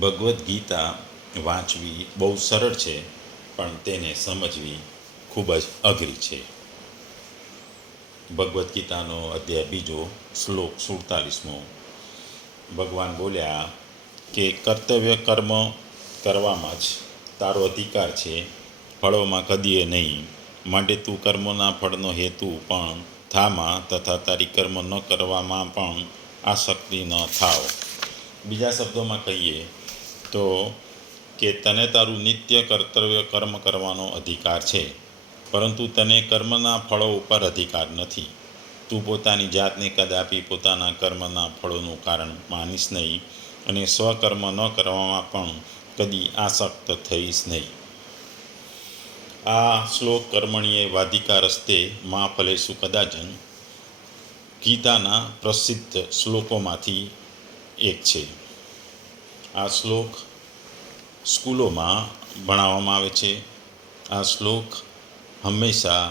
ભગવદ્ ગીતા વાંચવી બહુ સરળ છે, પણ તેને સમજવી ખૂબ જ અઘરી છે. ભગવદ્ ગીતાનો અધ્યાય 2 શ્લોક 47મો. ભગવાન બોલ્યા કે કર્તવ્ય કર્મ કરવામાં જ તારો અધિકાર છે, ફળોમાં કદીએ નહીં. માટે તું કર્મોના ફળનો હેતુ પણ થામાં તથા તારી કર્મ ન કરવામાં પણ આસક્તિ ન થાવ. બીજા શબ્દોમાં કહીએ તો કે તને તારું નિત્ય કર્તવ્ય કર્મ કરવાનો અધિકાર છે, પરંતુ તને કર્મના ફળો ઉપર અધિકાર નથી. તું પોતાની જાતને કદાપી પોતાના કર્મના ફળોનું કારણ માનીશ નહીં, અને સ્વકર્મ ન કરવામાં પણ કદી આસક્ત થઈશ નહીં. આ શ્લોક કર્મણીએ વાધિકારસ્તે મા ફલેષુ કદાચન ગીતાના પ્રસિદ્ધ શ્લોકોમાંથી એક છે. આ શ્લોક સ્કૂલોમાં ભણાવવામાં આવે છે. આ શ્લોક હંમેશા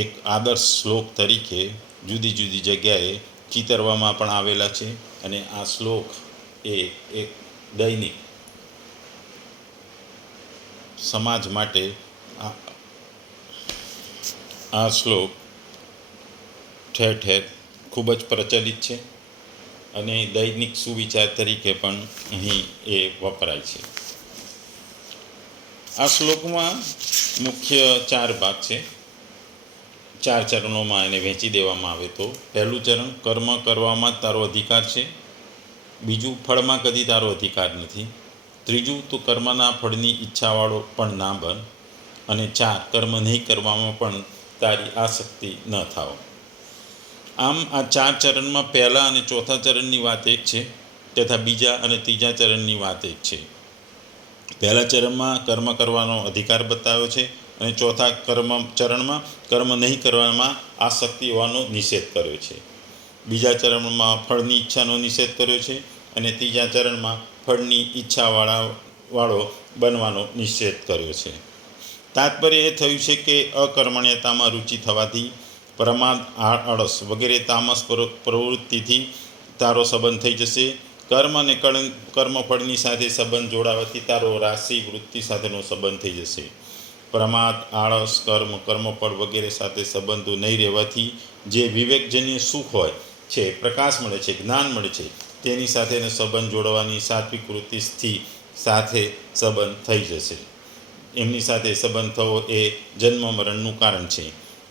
એક આદર્શ શ્લોક તરીકે જુદી જુદી જગ્યાએ ચિતરવામાં પણ આવેલા છે, અને આ શ્લોક એ એક દૈનિક સમાજ માટે આ શ્લોક ઠેર ઠેર ખૂબ જ પ્રચલિત છે, અને દૈનિક સુવિચાર તરીકે પણ અહીં એ વપરાય છે. આ શ્લોકમાં મુખ્ય 4 ભાગ છે. 4 ચરણોમાં એને વહેંચી દેવામાં આવે તો પહેલું ચરણ કર્મ કરવામાં જ તારો અધિકાર છે. બીજું ફળમાં કદી તારો અધિકાર નથી. ત્રીજું તું કર્મના ફળની ઈચ્છાવાળો પણ ના બન. અને 4 કર્મ નહીં કરવામાં પણ તારી આસક્તિ ન થાવ. આમ આ 4 ચરણમાં પહેલા અને ચોથા ચરણની વાત એક છે, તથા બીજા અને ત્રીજા ચરણની વાત એક છે. પહેલા ચરણમાં કર્મ કરવાનો અધિકાર બતાવ્યો છે, અને ચોથા ચરણમાં કર્મ નહીં કરવામાં આસક્તિ હોવાનો નિષેધ કર્યો છે. બીજા ચરણમાં ફળની ઈચ્છાનો નિષેધ કર્યો છે, અને ત્રીજા ચરણમાં ફળની ઈચ્છાવાળો બનવાનો નિષેધ કર્યો છે. તાત્પર્ય એ થયું છે કે અકર્મણ્યતામાં રુચિ થવાથી, પ્રમાદ, આળસ વગેરે તામસ પ્રવૃત્તિથી તારો સંબંધ થઈ જશે. કર્મ અને કર્મફળની સાથે સંબંધ જોડાવાથી તારો રાશિ વૃત્તિ સાથેનો સંબંધ થઈ જશે. પ્રમાદ, આળસ, કર્મફળ વગેરે સાથે સંબંધો નહીં રહેવાથી જે વિવેકજન્ય સુખ હોય છે, પ્રકાશ મળે છે, જ્ઞાન મળે છે, તેની સાથેનો સંબંધ જોડવાની સાત્વિક વૃત્તિથી સાથે સંબંધ થઈ જશે. એમની સાથે સંબંધ થવો એ જન્મ મરણનું કારણ છે.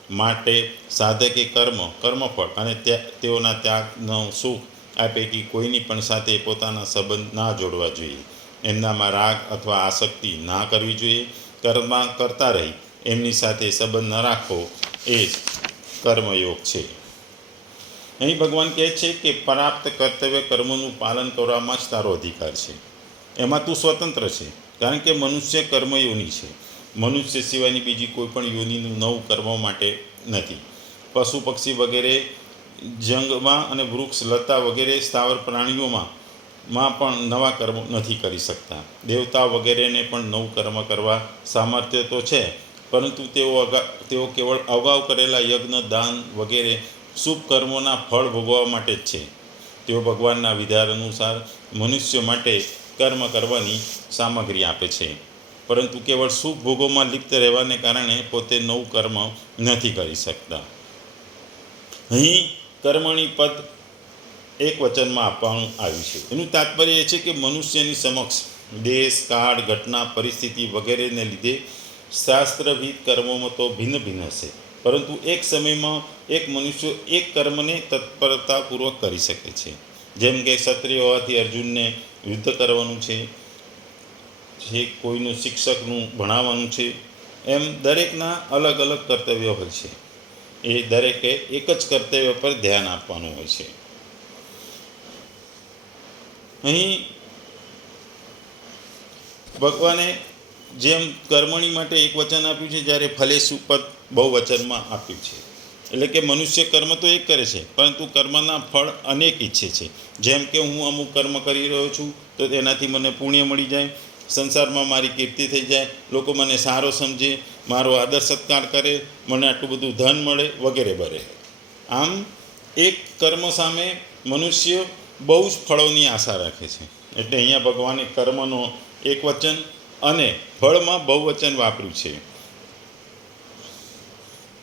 માટે સાધકે કર્મફળ અને તેઓના ત્યાગનું સુખ આ પૈકી કોઈની પણ સાથે પોતાના સંબંધ ના જોડવા જોઈએ. એમનામાં રાગ અથવા આસક્તિ ના કરવી જોઈએ. કર્મ કરતા રહી એમની સાથે સંબંધ ન રાખવો એ જ કર્મયોગ છે. અહીં ભગવાન કહે છે કે પ્રાપ્ત કર્તવ્ય કર્મોનું પાલન કરવામાં જ તારો અધિકાર છે. એમાં તું સ્વતંત્ર છે, કારણ કે મનુષ્ય કર્મયોની છે. મનુષ્ય સિવાયની બીજી કોઈ પણ યોનિનું નવું કરવા માટે નથી. પશુ પક્ષી વગેરે જંગમાં અને વૃક્ષ લતા વગેરે સ્થાવર પ્રાણીઓમાં પણ નવા કર્મ નથી કરી શકતા. દેવતા વગેરેને પણ નવું કર્મ કરવા સામર્થ્ય તો છે, પરંતુ તેઓ કેવળ અગાઉ કરેલા યજ્ઞ, દાન વગેરે શુભ કર્મોના ફળ ભોગવવા માટે જ છે. તેઓ ભગવાનના વિધાન અનુસાર મનુષ્ય માટે કર્મ કરવાની સામગ્રી આપે છે, પરંતુ કેવળ સુખ ભોગોમાં લિપ્ત રહેવાને કારણે પોતે નવું કર્મ નથી કરી શકતા. અહીં કર્મણી પદ એક વચનમાં આપવાનું આવ્યું છે. એનું તાત્પર્ય એ છે કે મનુષ્યની સમક્ષ દેશ, કાળ, ઘટના, પરિસ્થિતિ વગેરેને લીધે શાસ્ત્રવિધ કર્મોમાં તો ભિન્ન ભિન્ન હશે, પરંતુ એક સમયમાં એક મનુષ્ય એક કર્મને તત્પરતાપૂર્વક કરી શકે છે. જેમ કે ક્ષત્રિય હોવાથી અર્જુનને યુદ્ધ કરવાનું છે, જે કોઈનું શિક્ષકનું ભણાવવાનું છે, એમ દરેકના અલગ અલગ કર્તવ્ય હોય છે. એ દરેકે એક જ કર્તવ્ય પર ધ્યાન આપવાનું હોય છે. અહીં ભગવાને જેમ કર્મણી માટે એક વચન આપ્યું છે, જ્યારે ફલેષુ પદ બહુવચનમાં આપ્યું છે. એટલે કે મનુષ્ય કર્મ તો એક કરે છે, પરંતુ કર્મના ફળ અનેક ઈચ્છે છે. જેમ કે હું અમુક કર્મ કરી રહ્યો છું તો તેનાથી મને પુણ્ય મળી જાય, સંસારમાં મારી કીર્તિ થઈ જાય, લોકો મને સારો સમજે, મારો આદર સત્કાર કરે, મને આટલું બધું ધન મળે વગેરે વગેરે. આમ એક કર્મ સામે મનુષ્ય બહુ જ ફળોની આશા રાખે છે. એટલે અહીંયા ભગવાને કર્મનો એક વચન અને ફળમાં બહુવચન વાપર્યું છે.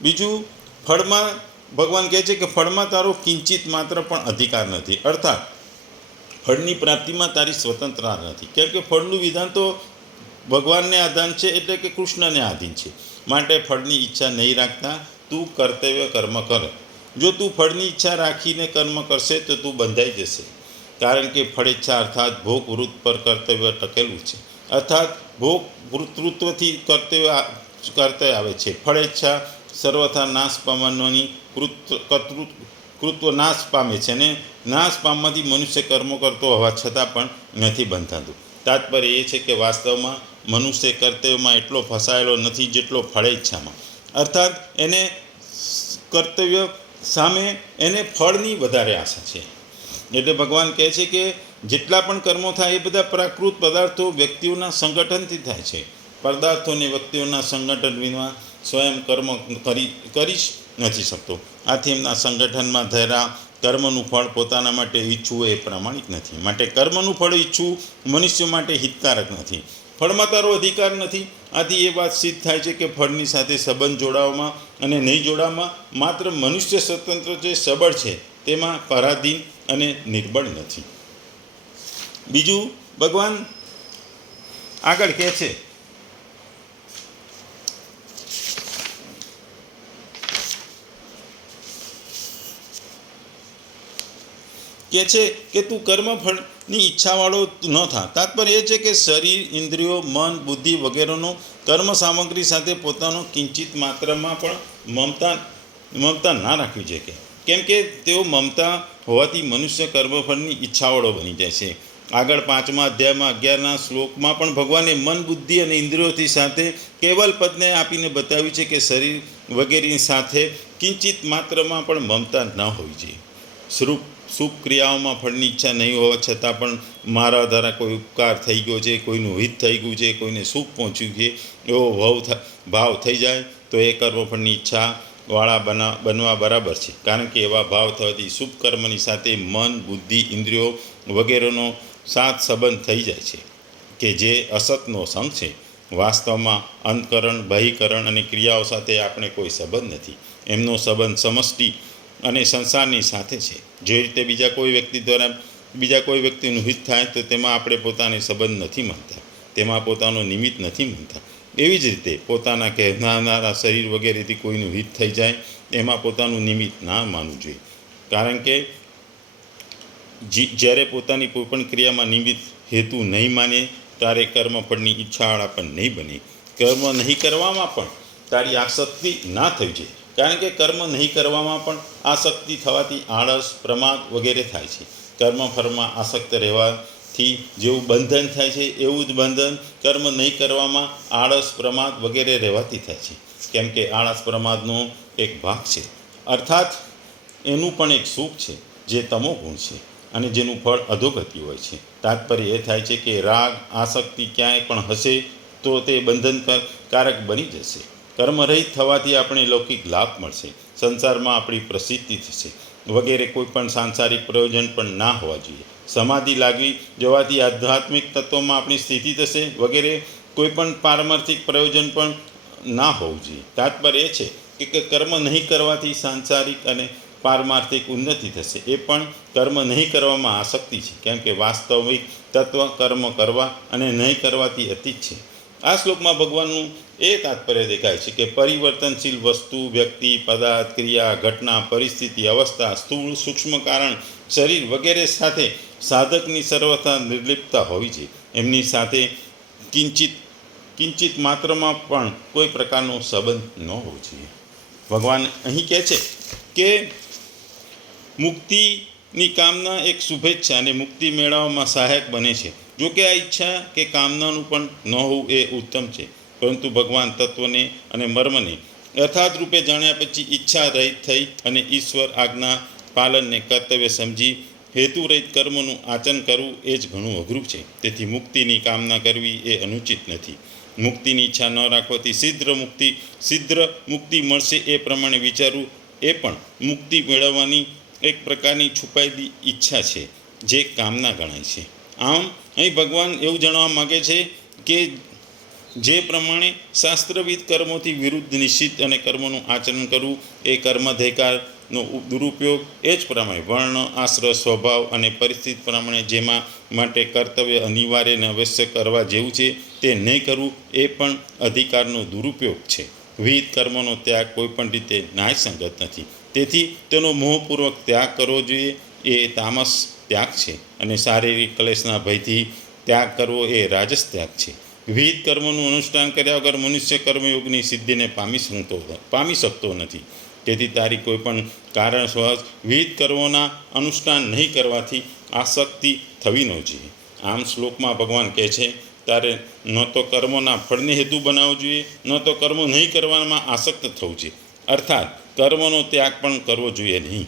બીજું, ફળમાં ભગવાન કહે છે કે ફળમાં તારો કિંચિત માત્ર પણ અધિકાર નથી, અર્થાત ફળની પ્રાપ્તિમાં તારી સ્વતંત્રતા નથી. કેમ કે ફળનું વિધાન તો ભગવાનને આધાન છે, એટલે કે કૃષ્ણને આધીન છે. માટે ફળની ઈચ્છા નહીં રાખતા તું કર્તવ્ય કર્મ કર. જો તું ફળની ઈચ્છા રાખીને કર્મ કરશે તો તું બંધાઈ જશે. કારણ કે ફળેચ્છા અર્થાત ભોગ વૃત્ત પર કર્તવ્ય ટકેલું છે, અર્થાત ભોગ વૃત્તૃત્વથી કર્તવ્ય આવે છે. ફળેચ્છા સર્વથા નાશ પામવાની કૃત્વ નાશ પામે છે, અને નાશ પામવાથી મનુષ્ય કર્મો કરતો હોવા છતાં પણ નથી બંધાતું. તાત્પર્ય એ છે કે વાસ્તવમાં મનુષ્ય કર્તવ્યમાં એટલો ફસાયેલો નથી જેટલો ફળેચ્છામાં, અર્થાત એને કર્તવ્ય સામે એને ફળની વધારે આશા છે. એટલે ભગવાન કહે છે કે જેટલા પણ કર્મો થાય એ બધા પ્રાકૃત પદાર્થો વ્યક્તિઓના સંગઠનથી થાય છે. પદાર્થોને વ્યક્તિઓના સંગઠન વિના સ્વયં કર્મ કરી જ નથી શકતો. આથી એમના સંગઠનમાં થયેલા કર્મનું ફળ પોતાના માટે ઈચ્છવું એ પ્રમાણિક નથી. માટે કર્મનું ફળ ઈચ્છવું મનુષ્ય માટે હિતકારક નથી. ફળમાં તારો અધિકાર નથી. આથી એ વાત સિદ્ધ થાય છે કે ફળની સાથે સંબંધ જોડાવામાં અને નહીં જોડાવામાં માત્ર મનુષ્ય સ્વતંત્ર જે સબળ છે તેમાં પરાધીન અને નિર્બળ નથી. બીજું, ભગવાન આગળ કહે છે કે તું કર્મફળની ઈચ્છાવાળો ન થા. તાત્પર્ય એ છે કે શરીર, ઇન્દ્રિયો, મન, બુદ્ધિ વગેરેનો કર્મ સામગ્રી સાથે પોતાનો કિંચિત માત્રમાં પણ મમતા ના રાખવી જોઈએ. કેમ કે તેઓ મમતા હોવાથી મનુષ્ય કર્મફળની ઈચ્છાવાળો બની જાય છે. આગળ 5મા અધ્યાયમાં 11ના શ્લોકમાં પણ ભગવાને મન, બુદ્ધિ અને ઇન્દ્રિયોથી સાથે કેવલ પદને આપીને બતાવ્યું છે કે શરીર વગેરેની સાથે કિંચિત માત્રમાં પણ મમતા ન હોવી જોઈએ. શુભ ક્રિયાઓમાં ફળની ઈચ્છા નહીં હોવા છતાં પણ મારા દ્વારા કોઈ ઉપકાર થઈ ગયો છે, કોઈનું હિત થઈ ગયું છે, કોઈને સુખ પહોંચ્યું છે એવો ભાવ થઈ જાય તો એ કર્મફળની ઈચ્છાવાળા બનવા બરાબર છે. કારણ કે એવા ભાવ થવાથી શુભ કર્મની સાથે મન, બુદ્ધિ, ઇન્દ્રિયો વગેરેનો સાથ સંબંધ થઈ જાય છે કે જે અસતનો સંગ છે. વાસ્તવમાં અંતકરણ, બહિકરણ અને ક્રિયાઓ સાથે આપણે કોઈ સંબંધ નથી. એમનો સંબંધ સમષ્ટિ અને સંસારની સાથે છે. જે રીતે બીજા કોઈ વ્યક્તિનું હિત થાય તો તેમાં આપણે પોતાને સંબંધ નથી માનતા, તેમાં પોતાનો નિમિત્ત નથી માનતા. એવી જ રીતે પોતાના કહેનારા શરીર વગેરેથી કોઈનું હિત થઈ જાય એમાં પોતાનું નિમિત્ત ના માનવું જોઈએ. કારણ કે જ્યારે પોતાની કોઈપણ ક્રિયામાં નિમિત્ત હેતુ નહીં માને ત્યારે કર્મફળની ઈચ્છાવાળા પણ નહીં બને. કર્મ નહીં કરવામાં પણ તારી આસક્તિ ના થવી જોઈએ. કારણ કે કર્મ નહીં કરવામાં પણ આસક્તિ થવાથી આળસ, પ્રમાદ વગેરે થાય છે. કર્મફળમાં આસક્ત રહેવાથી જેવું બંધન થાય છે એવું જ બંધન કર્મ નહીં કરવામાં આળસ, પ્રમાદ વગેરે રહેવાથી થાય છે. કેમ કે આળસ પ્રમાદનો એક ભાગ છે, અર્થાત એનું પણ એક સુખ છે જે તમો ગુણ છે અને જેનું ફળ અધોગતિ હોય છે. તાત્પર્ય એ થાય છે કે રાગ, આસક્તિ ક્યાંય પણ હશે તો તે બંધનકારક બની જશે. કર્મરહિત થવાથી આપણે લૌકિક લાભ મળશે, સંસારમાં આપણી પ્રસિદ્ધિ થશે વગેરે કોઈ પણ સાંસારિક પ્રયોજન પણ ના હોવા જોઈએ. સમાધિ લાગી જવાથી આધ્યાત્મિક તત્વોમાં આપણી સ્થિતિ થશે વગેરે કોઈ પણ પારમાર્થિક પ્રયોજન પણ ના હોવું જોઈએ. તાત્પર્ય એ છે કે કર્મ નહીં કરવાથી સાંસારિક અને પારમાર્થિક ઉન્નતિ થશે. એ પણ કર્મ નહીં કરવામાં આસક્તિ છે. કેમ કે વાસ્તવિક તત્વ કર્મ કરવા અને નહીં કરવાથી અતીત છે. આ શ્લોકમાં ભગવાનનું એ તાત્પર્ય દેખાય છે કે પરિવર્તનશીલ વસ્તુ, વ્યક્તિ, પદાર્થ, ક્રિયા, ઘટના, પરિસ્થિતિ, અવસ્થા, સ્થૂળ સૂક્ષ્મ કારણ, શરીર વગેરે સાથે સાધકની સર્વથા નિર્લિપ્તતા હોવી જોઈએ. એમની સાથે કિંચિત માત્રમાં પણ કોઈ પ્રકારનો સંબંધ ન હોવો જોઈએ. ભગવાન અહીં કહે છે કે મુક્તિની કામના એક શુભેચ્છા અને મુક્તિ મેળવવામાં સહાયક બને છે. જો કે આ ઈચ્છા કે કામનાનું પણ ન હોવું એ ઉત્તમ છે. પરંતુ ભગવાન તત્વને અને મર્મને યથાર્થ રૂપે જાણ્યા પછી ઈચ્છા રહિત થઈ અને ઈશ્વર આજ્ઞા પાલનને કર્તવ્ય સમજી હેતુરહિત કર્મનું આચરણ કરવું એ જ ઘણું અઘરું છે. તેથી મુક્તિની કામના કરવી એ અનુચિત નથી. મુક્તિની ઈચ્છા ન રાખવાથી શીઘ્ર મુક્તિ મળશે એ પ્રમાણે વિચારવું એ પણ મુક્તિ મેળવવાની એક પ્રકારની છુપાયેલી ઈચ્છા છે. જે કામના ગણાય છે. આમ અહીં ભગવાન એવું જણાવવા માગે છે કે જે પ્રમાણે શાસ્ત્રવિદ કર્મોથી વિરુદ્ધ નિશ્ચિત અને કર્મોનું આચરણ કરવું એ કર્માધિકારનો દુરુપયોગ, એ જ પ્રમાણે વર્ણ, આશ્રય, સ્વભાવ અને પરિસ્થિતિ પ્રમાણે જેમાં માટે કર્તવ્ય અનિવાર્ય અને અવશ્ય કરવા જેવું છે તે નહીં કરવું એ પણ અધિકારનો દુરુપયોગ છે. વિવિધ કર્મોનો ત્યાગ કોઈપણ રીતે ન્યાયસંગત નથી, તેથી તેનો મોહપૂર્વક ત્યાગ કરવો જોઈએ. એ તામસ ત્યાગ છે અને શારીરિક ક્લેશના ભયથી ત્યાગ કરવો એ રાજસ ત્યાગ છે. વિવિધ કર્મોનું અનુષ્ઠાન કર્યા વગર મનુષ્ય કર્મયોગની સિદ્ધિને પામી શકતો નથી. તેથી તારી કોઈ પણ કારણસર વિવિધ કર્મોના અનુષ્ઠાન નહીં કરવાથી આસક્તિ થવી ન જોઈએ. આમ શ્લોકમાં ભગવાન કહે છે તારે ન તો કર્મોના ફળને હેતુ બનાવવો જોઈએ, ન તો કર્મો નહીં કરવામાં આસક્ત થવું જોઈએ, અર્થાત કર્મોનો ત્યાગ પણ કરવો જોઈએ નહીં,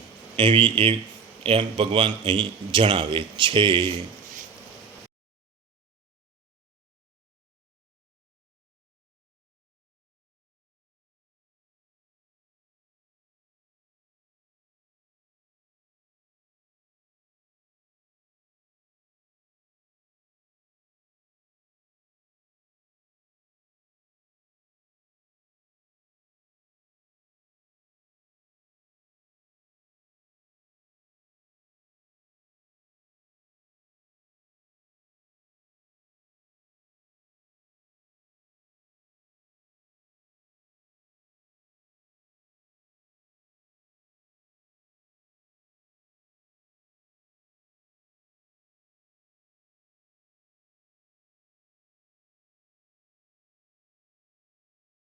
એમ ભગવાન અહીં જણાવે છે.